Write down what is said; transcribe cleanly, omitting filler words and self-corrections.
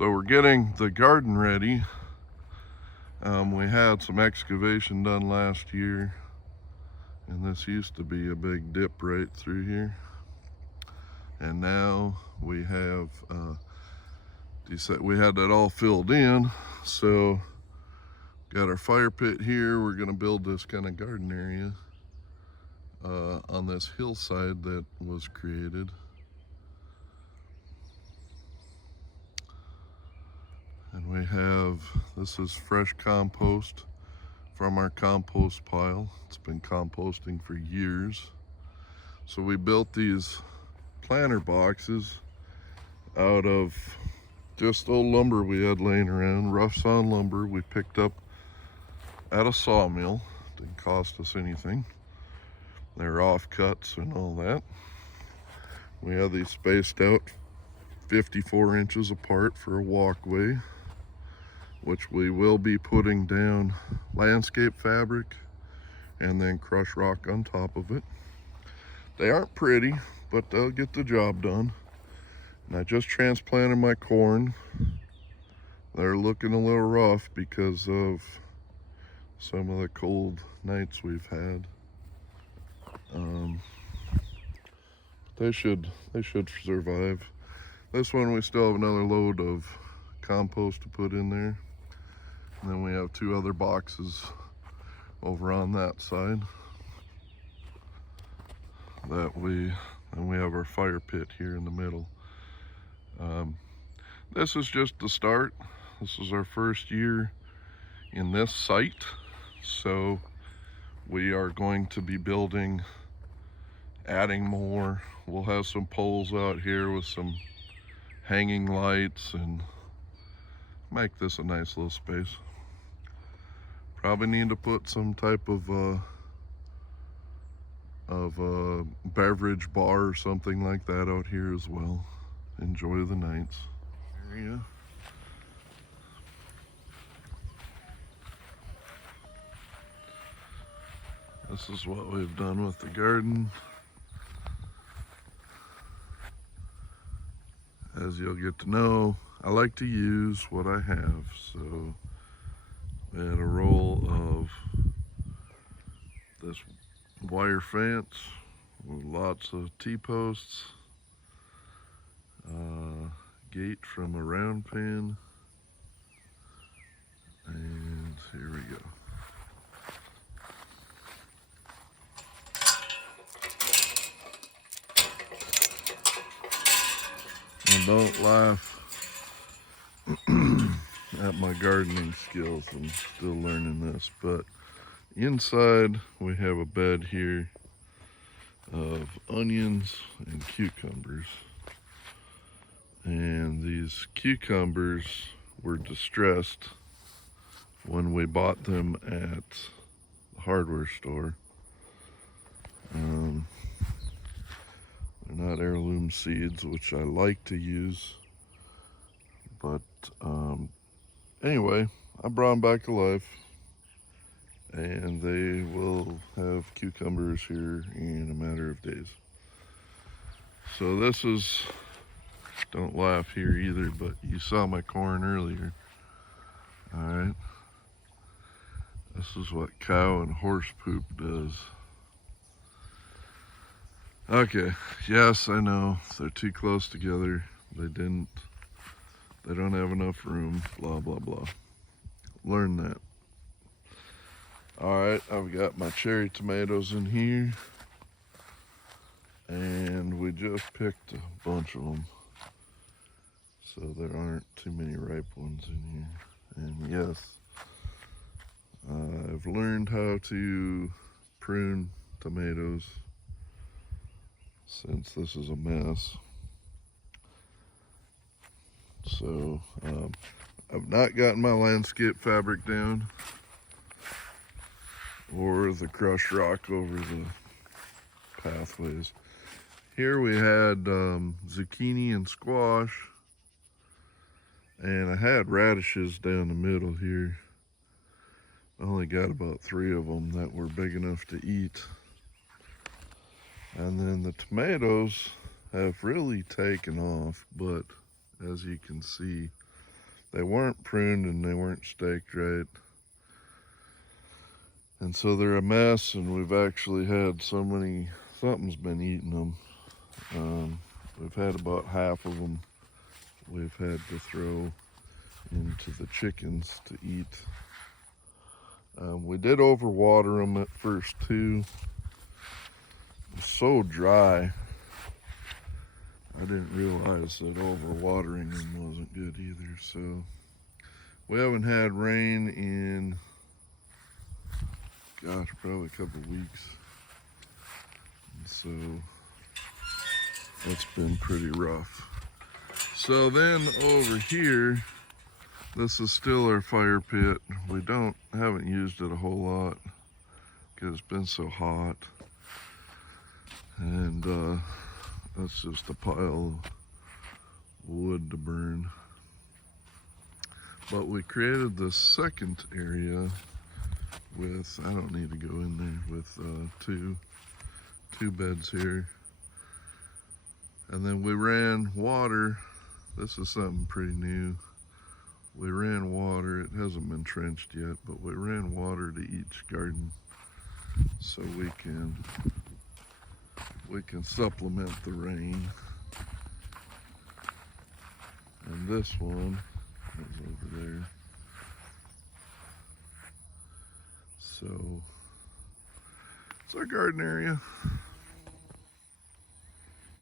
So we're getting the garden ready. We had some excavation done last year, and this used to be a big dip right through here. And now we have we had that all filled in. So got our fire pit here. We're gonna build this kind of garden area on this hillside that was created. And we have, this is fresh compost from our compost pile. It's been composting for years. So we built these planter boxes out of just old lumber we had laying around, rough sawn lumber we picked up at a sawmill. Didn't cost us anything. They're offcuts and all that. We have these spaced out 54 inches apart for a walkway, which we will be putting down landscape fabric and then crushed rock on top of it. They aren't pretty, but they'll get the job done. And I just transplanted my corn. They're looking a little rough because of some of the cold nights we've had. They should survive. This one we still have another load of compost to put in there. And then we have two other boxes over on that side. And we have our fire pit here in the middle. This is just the start. This is our first year in this site. So we are going to be building, adding more. We'll have some poles out here with some hanging lights and make this a nice little space. Probably need to put some type of beverage bar or something like that out here as well. Enjoy the nights. Area. This is what we've done with the garden. As you'll get to know, I like to use what I have. So we had a roll of this wire fence with lots of T-posts, gate from a round pin, and here we go. And don't laugh at my gardening skills. I'm still learning this, but inside we have a bed here of onions and cucumbers. And these cucumbers were distressed when we bought them at the hardware store. They're not heirloom seeds, which I like to use. But anyway, I brought them back to life. And they will have cucumbers here in a matter of days. So this is, don't laugh here either, but you saw my corn earlier. All right. This is what cow and horse poop does. Okay, yes, I know, they're too close together. They don't have enough room, blah, blah, blah. Learn that. All right, I've got my cherry tomatoes in here. And we just picked a bunch of them. So there aren't too many ripe ones in here. And yes, I've learned how to prune tomatoes since this is a mess. So I've not gotten my landscape fabric down or the crushed rock over the pathways. Here we had zucchini and squash, and I had radishes down the middle here. I only got about 3 of them that were big enough to eat. And then the tomatoes have really taken off, but as you can see, they weren't pruned and they weren't staked right. And so they're a mess, and we've actually had something's been eating them. We've had about half of them we've had to throw into the chickens to eat. We did overwater them at first too. It was so dry, I didn't realize that overwatering them wasn't good either. So we haven't had rain in, gosh, probably a couple weeks. And so that's been pretty rough. So then over here, this is still our fire pit. We haven't used it a whole lot because it's been so hot. And that's just a pile of wood to burn. But we created this second area with, I don't need to go in there, with two beds here. And then we ran water. This is something pretty new. We ran water, it hasn't been trenched yet, but we ran water to each garden so we can supplement the rain. And this one is over there. So it's our garden area.